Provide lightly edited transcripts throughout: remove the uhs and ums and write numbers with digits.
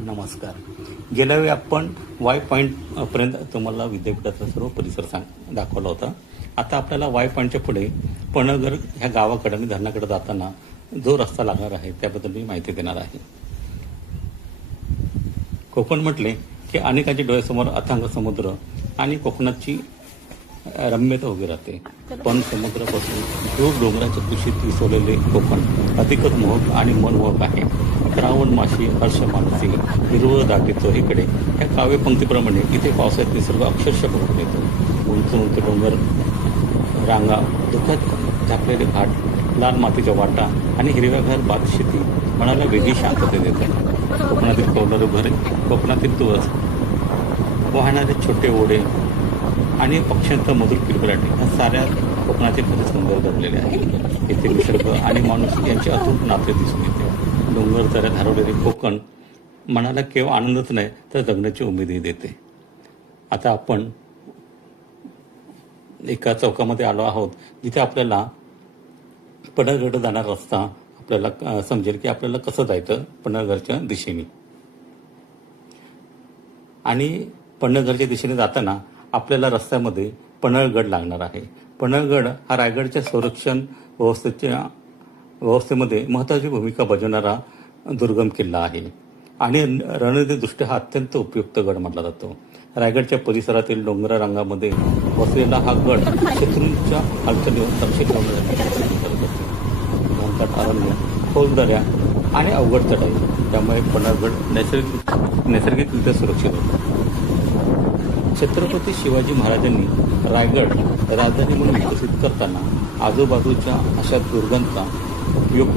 नमस्कार. गेल्या वेळी आपण वाय पॉईंटपर्यंत तुम्हाला विद्यापीठाचा सर्व परिसर दाखवला होता. आता आपल्याला वाय पॉईंटच्या पुढे पणघर ह्या गावाकडे आणि धरणाकडे जाताना जो रस्ता लागणार आहे त्याबद्दल मी माहिती देणार आहे. कोकण म्हटले की अनेकांच्या डोळ्यासमोर अथांग समुद्र आणि कोकणाची रम्यता उभी राहते. पण समुद्रापासून दूर डोंगराच्या कुशीत विसवलेले कोकण अधिकच मोहक आणि मनमोहक आहे. श्रावण माशी हर्ष मानसी हिरवळ दाटे चोहीकडे या काव्यपंक्तीप्रमाणे इथे पावसाळ्यात निसर्ग अक्षरशः बघून येतो. उंच उंच डोंगर रांगा, धुक्यात झाकलेले घाट, लाल मातीच्या वाटा आणि हिरव्यागार भातशेती मनाला वेगळी शांतता देतात. कोकणातील कौलारू घरे, कोकणातील तुळस, वाहणारे छोटे ओढे आणि पक्ष्यांचा मधुर किलबिलाट ह्या साऱ्या कोकणाचे खरे सुंदर दडलेले आहे. येथे निसर्ग आणि माणूस यांचे अतूट नाते दिसून येते. डोंगर दऱ्यात हरवलेले कोकण मनाला केवळ आनंदच नाही तर जगण्याची उमेदही देते. आता आपण एका चौकामध्ये आलो आहोत जिथे आपल्याला पणघरकडे जाणारा रस्ता आपल्याला समजेल की आपल्याला कसं जायचं पणघरच्या दिशेने. आणि पणघरच्या दिशेने जाताना आपल्याला रस्त्यामध्ये पन्हाळगड लागणार आहे. पन्हाळगड हा रायगडच्या संरक्षण व्यवस्थेमध्ये महत्त्वाची भूमिका बजावणारा दुर्गम किल्ला आहे आणि रणनीतिदृष्ट्या हा अत्यंत उपयुक्त गड मानला जातो. रायगडच्या परिसरातील डोंगरा रांगामध्ये वसलेला हा गड शत्रूंच्या हालचालीवर संरक्षित ठेवण्यासाठी घनदाट अरण्य, खोल दऱ्या आणि अवघड चढाई त्यामुळे पन्हाळगड नैसर्गिकरित्या सुरक्षित होतो. छत्रपती शिवाजी महाराजांनी रायगड राजधानी म्हणून विकसित करताना आजूबाजूच्या अशा दुर्गांचा उपयोग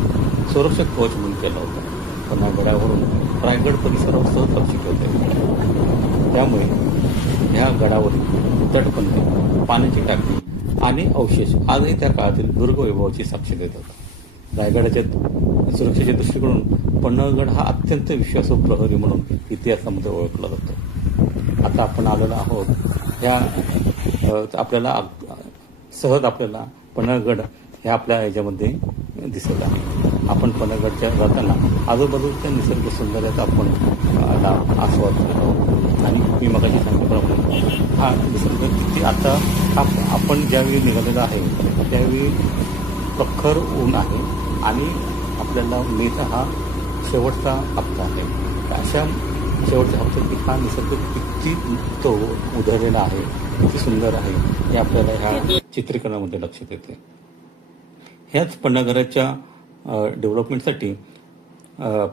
संरक्षक कवच म्हणून केला होता. पन्हाळगडावरून रायगड परिसरावर सहज लक्ष ठेवता येते. त्यामुळे ह्या गडावरील तटबंदी, पाण्याची टाकी आणि अवशेष आजही त्या काळातील दुर्गवैभवाची साक्ष देतात. रायगडाच्या सुरक्षेच्या दृष्टीकोनातून पन्हाळगड हा अत्यंत विश्वासू प्रहरी म्हणून इतिहासामध्ये ओळखला जातो. आता आपण आलेलो आहोत ह्या आपल्याला सहज आपल्याला पन्हाळगड हे आपल्या ह्याच्यामध्ये दिसत आहे. आपण पन्हाळगडच्या जाताना आजूबाजूच्या निसर्ग सौंदर्याचा आपण आस्वाद घेत आहोत. आणि मी मगाशी सांगितल्याप्रमाणे हा निसर्ग किती आता आपण ज्यावेळी निघालेला आहे त्यावेळी प्रखर ऊन आहे आणि आपल्याला मेचा हा शेवटचा हप्ता आहे. अशा शेवटच्या हप्त्यात हा निसर्ग किती तो उधळलेला आहे, किती सुंदर आहे हे आपल्याला ह्या चित्रीकरणामध्ये लक्षात येते. ह्याच पन्हाळगडाच्या डेव्हलपमेंटसाठी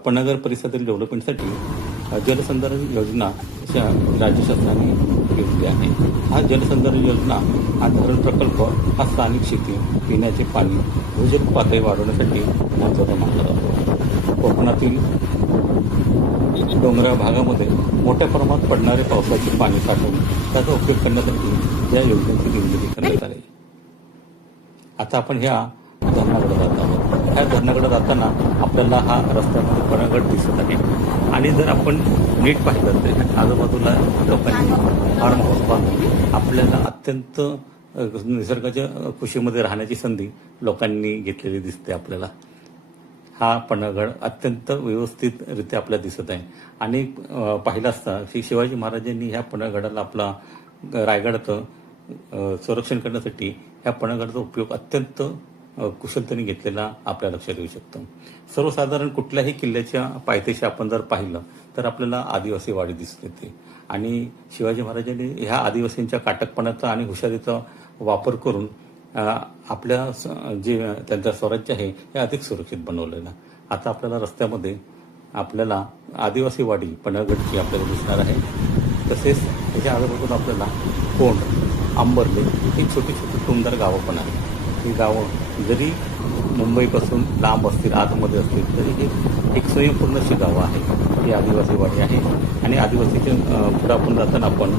पन्हाळगड परिसरातील डेव्हलपमेंटसाठी जलसंधारण योजना राज्य शासनाने केलेली आहे. हा जलसंधारण योजना हा धरण प्रकल्प हा स्थानिक शेती, पिण्याचे पाणी, भूजल पातळी वाढवण्यासाठी महत्त्वाचा मानला जातो. कोकणातील डोंगराळ भागामध्ये मोठ्या प्रमाणात पडणारे पावसाचे पाणी साठवून त्याचा उपयोग करण्यासाठी या योजनेची निर्मिती करण्यात आली. आता आपण ह्या धरणाकडे जात आहोत. ह्या धरणाकडे जाताना आपल्याला हा रस्त्यामध्ये पन्हाळगड दिसत आहे. आणि जर आपण नीट पाहिलं तर आजूबाजूला लोकांनी फार्म हाऊस बांधून आपल्याला अत्यंत निसर्गाच्या खुशीमध्ये राहण्याची संधी लोकांनी घेतलेली दिसते आपल्याला. हा पन्हाळगड अत्यंत व्यवस्थितरित्या आपल्याला दिसत आहे. आणि पाहिलं असता श्री शिवाजी महाराजांनी ह्या पन्हाळगडाला आपला रायगडाचं संरक्षण करण्यासाठी ह्या पन्हाळगडाचा उपयोग अत्यंत कुशलतेने घेतलेला आपल्या लक्षात येऊ शकतो. सर्वसाधारण कुठल्याही किल्ल्याच्या पायथ्याशी आपण जर पाहिलं तर आपल्याला आदिवासी वाडी दिसून येते. आणि शिवाजी महाराजांनी ह्या आदिवासींच्या काटकपणाचा आणि हुशारीचा वापर करून आपल्या जे त्यांचं स्वराज्य आहे हे अधिक सुरक्षित बनवलेलं. आता आपल्याला रस्त्यामध्ये आपल्याला आदिवासी वाडी पन्हाळगडची आपल्याला दिसणार आहे. तसेच त्याच्या आजूबाजूला आपल्याला कोंड, आंबर्ले ही छोटी छोटी टुमदार गावं पण आहेत. ही गावं जरी मुंबईपासून लांब असतील, आतमध्ये असतील तरी ही एक स्वयंपूर्ण अशी गावं आहेत. ही आदिवासी वाडी आहे. आणि आदिवासीच्या पुढे आपण जाताना आपण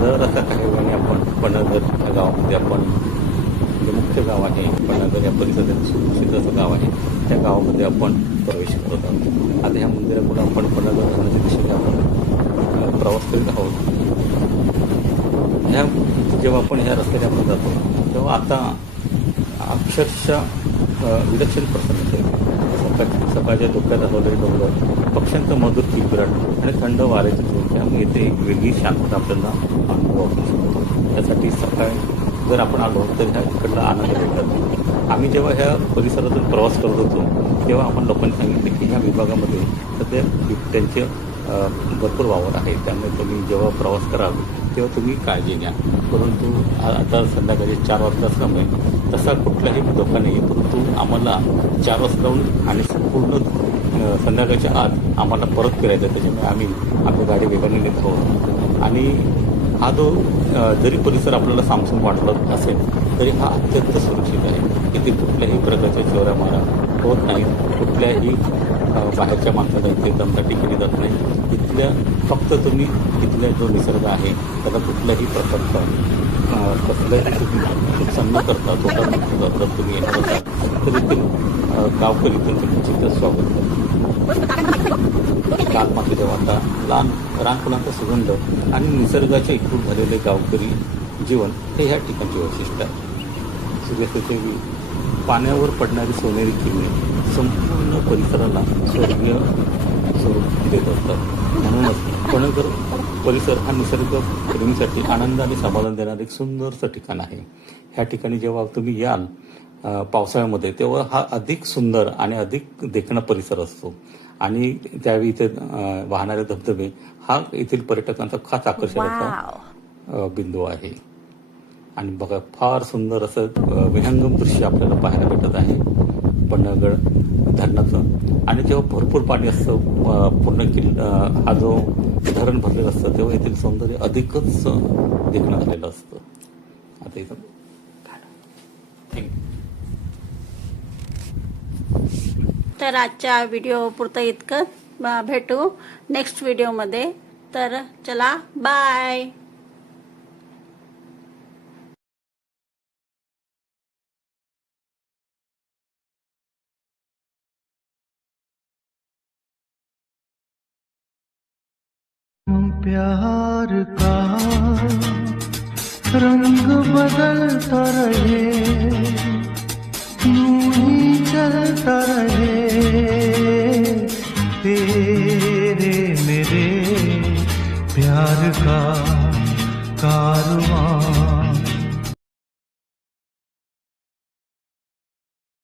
जर असा काही वेळाने आपण पन्हाळगड या गावामध्ये आपण जे मुख्य गाव आहे पन्हाळगड या परिसरात सुप्रसिद्ध असं गाव आहे त्या गावामध्ये आपण प्रवेश करत आहोत. आता ह्या मंदिरापुढे आपण पन्हाळगड जाण्याच्या दिशेने आपण प्रवास करीत आहोत. ह्या जेव्हा आपण ह्या रस्त्याने आपण जातो तेव्हा आता अक्षरशः विलक्षण प्रसन्न सकाळच्या धुक्यात हलवलेले डोंगर, पक्ष्यांचं मधुर किलबिलाट आणि थंड वाऱ्याची झुळूक त्यामुळे इथे एक वेगळी शांतता आपल्याला अनुभव असू शकतो. त्यासाठी सकाळी जर आपण आलो तर ह्या इकडला आनंद भेटत. आम्ही जेव्हा ह्या परिसरातून प्रवास करत होतो तेव्हा आपण लोकांनी सांगितले की ह्या विभागामध्ये सध्या बिबट्यांचे भरपूर वावर आहे, त्यामुळे तुम्ही जेव्हा प्रवास कराल तेव्हा तुम्ही काळजी घ्या. परंतु आता संध्याकाळी 4 वाजता असल्यामुळे तसा कुठलाही धोका नाही आहे. परंतु आम्हाला 4 वाजताहून आणि पूर्ण संध्याकाळच्या आत आम्हाला परत फिरायचं आहे. त्याच्यामुळे आम्ही आपली गाडी वेगाने नेत आहोत. आणि हा जो जरी परिसर आपल्याला सामसूम वाटत असेल तरी हा अत्यंत सुरक्षित आहे. इथे कुठल्याही प्रकारच्या चोऱ्यामारा होत नाहीत, कुठल्याही बाहेरच्या माणसाला इथे दमदाटी केली जात नाही. इथल्या फक्त तुम्ही इथल्या जो निसर्ग आहे त्याला कुठल्याही प्रकारचा कसल्याही नुकसान न करता जर तुम्ही येणार असाल तर इथे गावकरी तुमचं निश्चितच स्वागत करतात. लाल मातीच्या वाटा, रानफुलांचा सुगंध आणि निसर्गाचे एकरूप झालेले गावकरी जीवन हे ह्या ठिकाणचे वैशिष्ट्य आहे. सूर्यास्ताच्या वेळी पाण्यावर पडणारी सोनेरी किरणे संपूर्ण परिसराला स्वर्गीय स्वरूप देत असतात. म्हणूनच पणकर परिसर हा निसर्ग प्रेमीसाठी आनंद आणि समाधान देणारं एक सुंदरसं ठिकाण आहे. ह्या ठिकाणी जेव्हा तुम्ही याल पावसाळ्यामध्ये तेव्हा हा अधिक सुंदर आणि अधिक देखणा परिसर असतो. आणि त्यावेळी इथे वाहणारे धबधबे हा येथील पर्यटकांचा खास आकर्षणाचा बिंदू आहे. आणि बघा फार सुंदर असं विहंगम दृश्य आपल्याला पाहायला भेटत आहे पन्हाळगड धरणाचं. आणि जेव्हा भरपूर पाणी असतं पूर्ण हा जो धरण भरलेलं असतं तेव्हा येथील सौंदर्य अधिकच देखणं झालेलं असतं. आता इथं तर आजच्या व्हिडिओ पुरतं इतकं. भेटू नेक्स्ट व्हिडिओमध्ये. तर चला बाय. प्यार का रंग बदलता रहे, यूं ही चलता रहे, तेरे मेरे प्यार का कारवां.